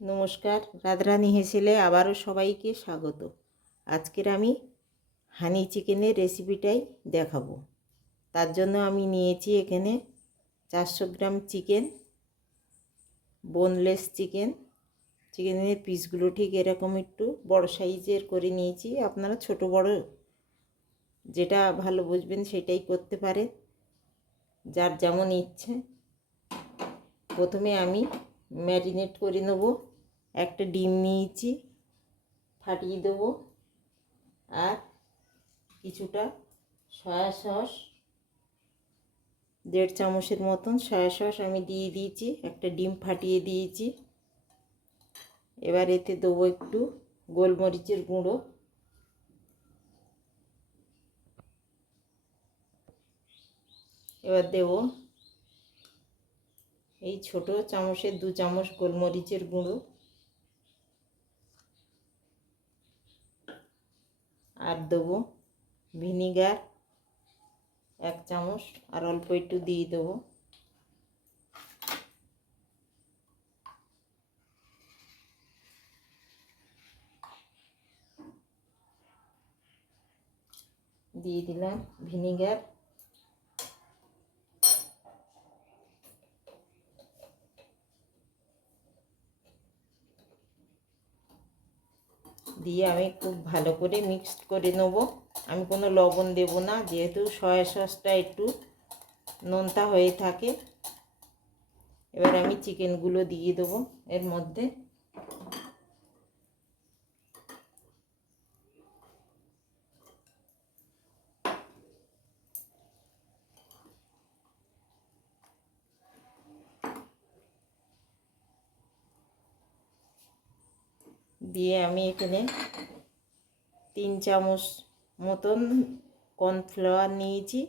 নমস্কার, রাধরানি হেসেলে আবারও সবাইকে স্বাগত। আজকের আমি হানি চিকেনের রেসিপিটাই দেখাবো। তার জন্য আমি নিয়েছি এখানে চারশো গ্রাম চিকেন বোনলেস চিকেন চিকেনের পিসগুলো ঠিক এরকম একটু বড় সাইজের করে নিয়েছি। আপনারা ছোট বড় যেটা ভালো বুঝবেন সেটাই করতে পারেন, যার যেমন ইচ্ছে। প্রথমে আমি ম্যারিনেট করে নেব। একটা ডিম নিয়েছি, ফাটিয়ে দেবো। আর কিছুটা সয়া সস, দেড় চামচের মতন সয়া সস আমি দিয়ে দিয়েছি, একটা ডিম ফাটিয়ে দিয়েছি। এবার এতে দেবো একটু গোলমরিচের গুঁড়ো। এবার দেবো এই ছোট চামচের দু চামচ গোলমরিচের গুঁড়ো। আর দেবো ভিনিগার এক চামচ আর অল্প একটু দিয়ে দেবো। দিয়ে দিলাম ভিনিগার। দিয়ে আমি খুব ভালো করে মিক্সড করে নেব। আমি কোনো লবণ দেব না, যেহেতু সয়া সসটা একটু নোনতা হয়ে থাকে। এবার আমি চিকেনগুলো দিয়ে দেবো এর মধ্যে। দিয়ে আমি এখানে তিন চামচ মতন কর্নফ্লাওয়ার নিয়েছি,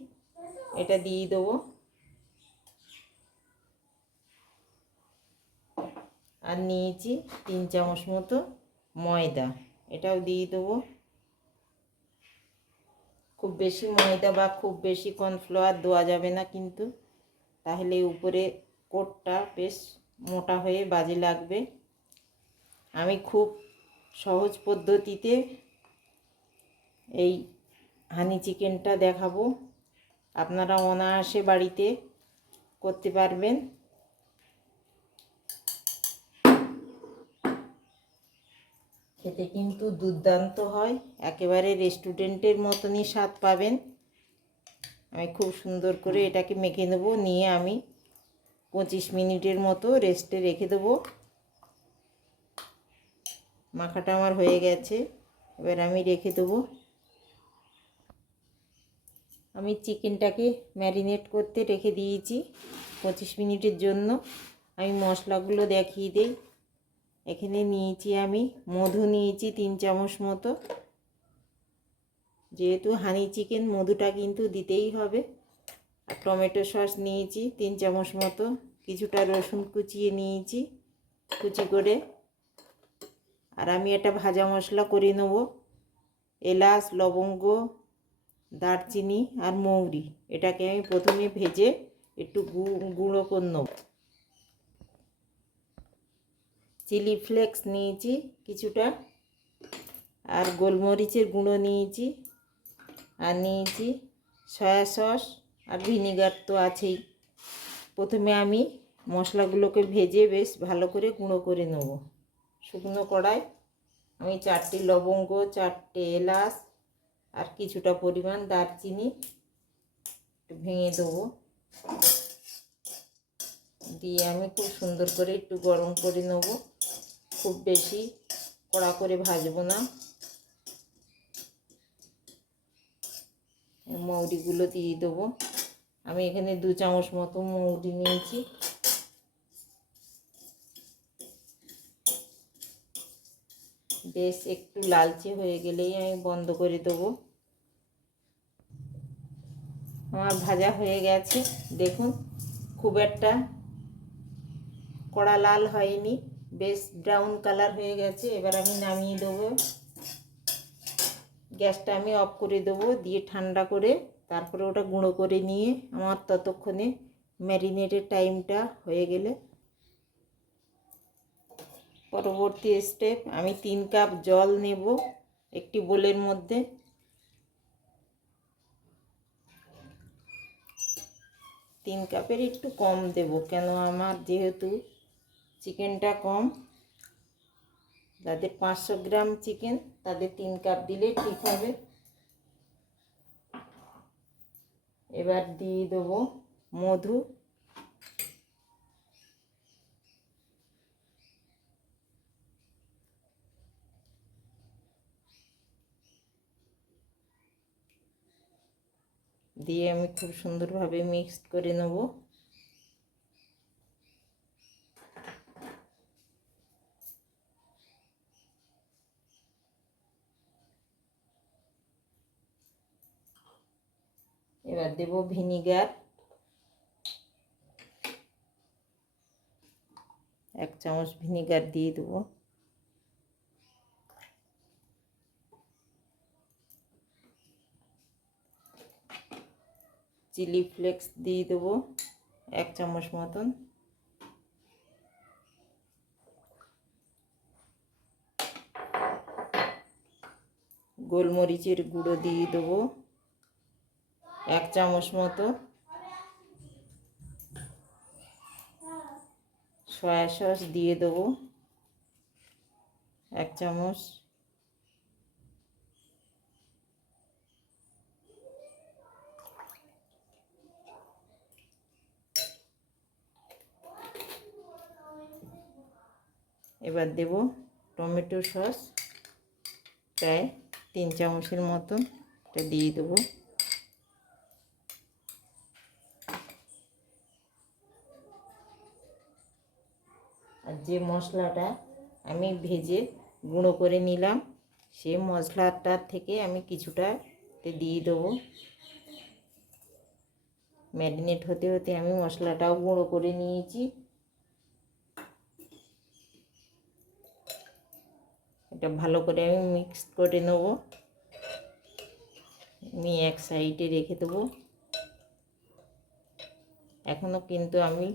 এটা দিয়ে দেবো। আর নিয়েছি তিন চামচ মতো ময়দা, এটাও দিয়ে দেবো। খুব বেশি ময়দা বা খুব বেশি কর্নফ্লাওয়ার দেওয়া যাবে না কিন্তু, তাহলে উপরে কোটটা বেশ মোটা হয়ে বাজে লাগবে। আমি খুব সহজ পদ্ধতিতে এই হানি চিকেনটা দেখাবো। আপনারা অনায়াসে বাড়িতে করতে পারবেন। খেতে কিন্তু দুর্দান্ত হয়। একেবারে রেস্টুরেন্টের মতনই স্বাদ পাবেন। আমি খুব সুন্দর করে এটাকে মেখে নেব। নিয়ে আমি পঁচিশ মিনিটের মতো রেস্টে রেখে দেবো। মাখাটা আমার হয়ে গেছে। এবার আমি রেখে দেবো। আমি চিকেনটাকে ম্যারিনেট করতে রেখে দিয়েছি পঁচিশ মিনিটের জন্য। আমি মশলাগুলো দেখিয়ে দিই। এখানে নিয়েছি আমি মধু নিয়েছি তিন চামচ মতো। যেহেতু হানি চিকেন মধুটা কিন্তু দিতেই হবে। আর টমেটো সস নিয়েছি তিন চামচ মতো। কিছুটা রসুন কুচিয়ে নিয়েছি। কুচি করে আর আমি এটা ভাজা মশলা করে নেব। এলাচ, লবঙ্গ, দারচিনি আর মৌরি। এটাকে আমি প্রথমে ভেজে একটু গুঁড়ো করে নেব। চিলি ফ্লেক্স নিয়েছি কিছুটা আর গোলমরিচের গুঁড়ো নিয়েছি আর নিয়েছি সয়া সস আর ভিনিগার তো আছেই। প্রথমে আমি মশলাগুলোকে ভেজে বেশ ভালো করে গুঁড়ো করে নেব। শুকনো কড়াই, আমি চারটি লবঙ্গ, চারটে এলাচ, আর কিছুটা পরিমাণ দারচিনি একটু ভেঙে দেবো। দিয়ে আমি খুব সুন্দর করে একটু গরম করে নেব। খুব বেশি কড়া করে ভাজবো না। মৌরিগুলো দিয়ে দেবো। আমি এখানে দু চামচ মতো মৌরি নিয়েছি। বেশ একটু লালচে হয়ে গেলেই আমি বন্ধ করে দেবো। আমার ভাজা হয়ে গেছে। দেখুন, খুব একটা কড়া লাল হয়নি। বেশ ব্রাউন কালার হয়ে গেছে। এবার আমি নামিয়ে দেবো। গ্যাসটা আমি অফ করে দেবো দিয়ে ঠান্ডা করে তারপরে ওটা গুঁড়ো করে নিয়ে আমার ততক্ষণে ম্যারিনেটের টাইমটা হয়ে গেলে পরবর্তী স্টেপ আমি তিন কাপ জল নেব একটি বোলের মধ্যে। তিন কাপের একটু কম দেব কেন আমার যেহেতু চিকেনটা কম। যাদের পাঁচশো গ্রাম চিকেন তাদের তিন কাপ দিলে ঠিক হবে। এবার দিয়ে দেবো মধু। দিয়ে আমি খুব সুন্দরভাবে মিক্সড করে নেব। এবার দেব ভিনিগার। এক চামচ ভিনিগার দিয়ে দেবো। চিলি ফ্লেক্স দিয়ে দেবো এক চামচ মতন। গোলমরিচের গুঁড়ো দিয়ে দেবো এক চামচ মতো। সয়া সস দিয়ে দেবো এক চামচ। এবার দেব টমেটো সস, প্রায় তিন চামচের মতন এটা দিয়ে দেবো। আর যে মশলাটা আমি ভেজে গুঁড়ো করে নিলাম, সেই মশলাটার থেকে আমি কিছুটা দিয়ে দেবো। ম্যারিনেট হতে হতে আমি মশলাটাও গুঁড়ো করে নিয়েছি। এটা ভালো করে আমি মিক্স করে নেব। আমি এক সাইডে রেখে দেবো। এখনও কিন্তু আমি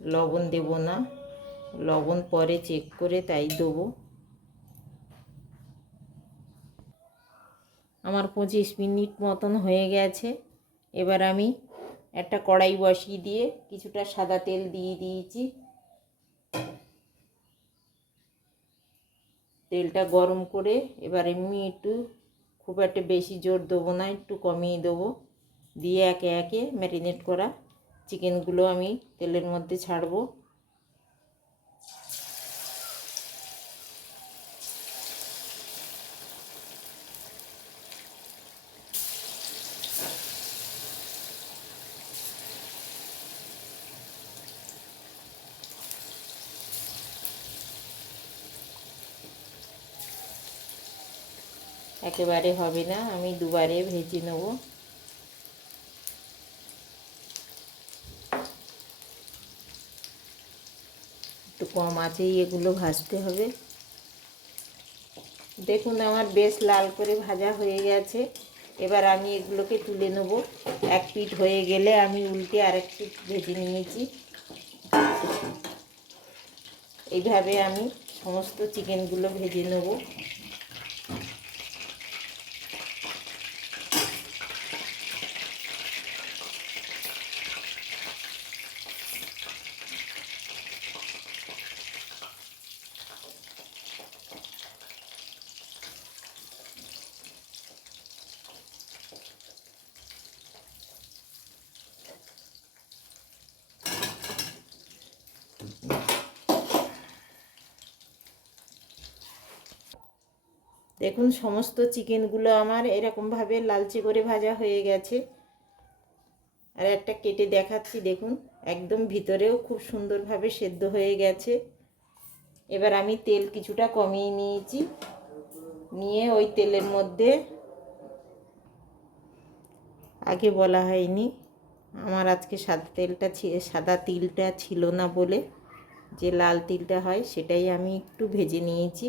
লবণ দেব না। লবণ পরে চেক করে তাই দেবো। আমার পঁচিশ মিনিট মতন হয়ে গেছে। এবার আমি একটা কড়াই বসিয়ে দিয়ে কিছুটা সাদা তেল দিয়ে দিয়েছি। তেলটা গরম করে এবার এমনি একটু খুব একটা বেশি জোর দেবো না, একটু কমিয়ে দেবো। দিয়ে একে একে ম্যারিনেট করা চিকেনগুলো আমি তেলের মধ্যে ছাড়বো। একেবারে হবে না, আমি দুবারে ভেজে নেব। একটু কম আছেই এগুলো ভাজতে হবে। দেখুন, আমার বেশ লাল করে ভাজা হয়ে গেছে। এবার আমি এগুলোকে তুলে নেব। এক পিঠ হয়ে গেলে আমি উল্টে আরেক পিঠ ভেজে নিয়েছি। এইভাবে আমি সমস্ত চিকেনগুলো ভেজে নেব। দেখুন, সমস্ত চিকেনগুলো আমার এরকমভাবে লালচে করে ভাজা হয়ে গেছে। আর একটা কেটে দেখাচ্ছি, দেখুন, একদম ভিতরেও খুব সুন্দরভাবে সেদ্ধ হয়ে গেছে। এবার আমি তেল কিছুটা কমিয়ে নিয়েছি। নিয়ে ওই তেলের মধ্যে, আগে বলা হয়নি, আমার আজকে সাদা তেলটা সাদা তিলটা ছিল না বলে যে লাল তিলটা হয়, সেটাই আমি একটু ভেজে নিয়েছি,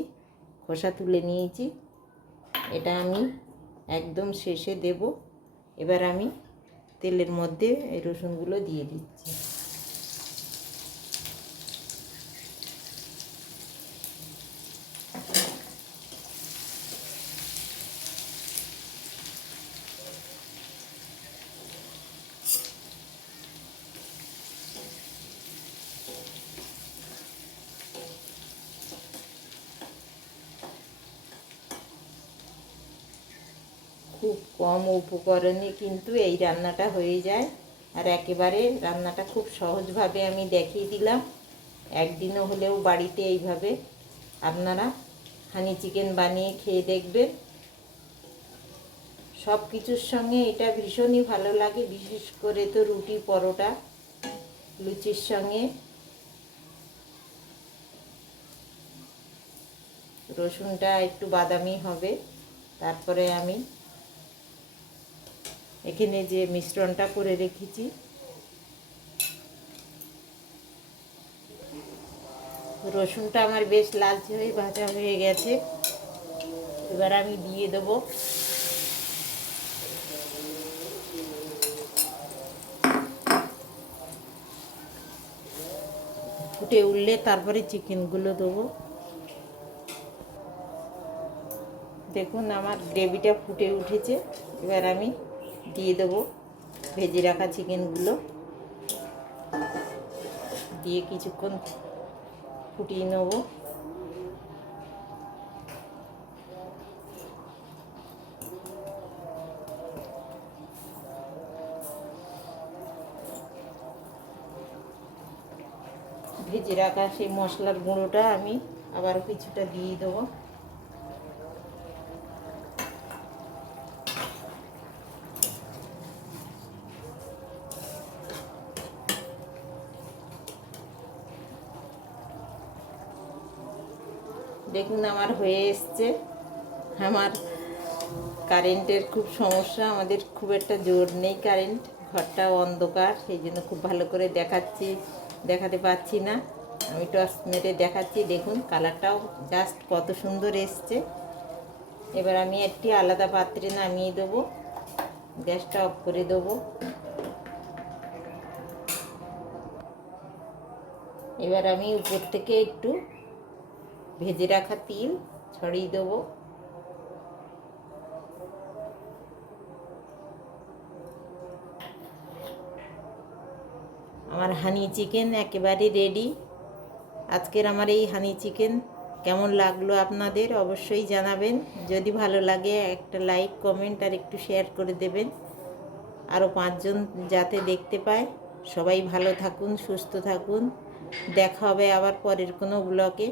খোসা তুলে নিয়েছি। এটা আমি একদম শেষে দেব। এবার আমি তেলের মধ্যে এই রসুনগুলো দিয়ে দিচ্ছি। খুব কম উপকরণে কিন্তু এই রান্নাটা হয়ে যায়। আর একেবারে রান্নাটা খুব সহজভাবে আমি দেখিয়ে দিলাম। একদিনও হলেও বাড়িতে এইভাবে আপনারা হানি চিকেন বানিয়ে খেয়ে দেখবেন। সব কিছুর সঙ্গে এটা ভীষণই ভালো লাগে, বিশেষ করে তো রুটি পরোটা, লুচির সঙ্গে। রসুনটা একটু বাদামি হবে, তারপরে আমি এখানে যে মিশ্রণটা করে রেখেছি। রসুনটা আমার বেশ লালচে হয়ে ভাজা হয়ে গেছে। এবার আমি দিয়ে দেবো। ফুটে উঠলে তারপরে চিকেনগুলো দেবো। দেখুন আমার গ্রেভিটা ফুটে উঠেছে। এবার আমি দিয়ে দেবো। ভেজে রাখা চিকেনগুলো। দিয়ে কিছুক্ষণ ফুটিয়ে নেব। ভেজে রাখা সেই মশলার গুঁড়োটা আমি আবার কিছুটা দিয়ে দেবো। দেখুন আমার হয়ে এসছে। আমার কারেন্টের খুব সমস্যা, আমাদের খুব একটা জোর নেই কারেন্ট ঘরটাও অন্ধকার, সেই জন্য খুব ভালো করে দেখাচ্ছি, দেখাতে পাচ্ছি না। আমি টর্চ মেরে দেখাচ্ছি, দেখুন কালারটাও জাস্ট কত সুন্দর এসছে। এবার আমি একটি আলাদা পাত্রে নামিয়ে দেবো, গ্যাসটা অফ করে দেবো। এবার আমি উপর থেকে একটু ভেজে রাখা তিল, ছড়িয়ে দেবো। আমার হানি চিকেন একেবারে রেডি আজকের আমার এই হানি চিকেন কেমন লাগল আপনাদের অবশ্যই জানাবেন। যদি ভালো লাগে, একটা লাইক কমেন্ট আর একটু শেয়ার করে দেবেন। আরও পাঁচজন যাতে দেখতে পায়। সবাই ভালো থাকুন, সুস্থ থাকুন। দেখা হবে আবার পরের কোনো ব্লগে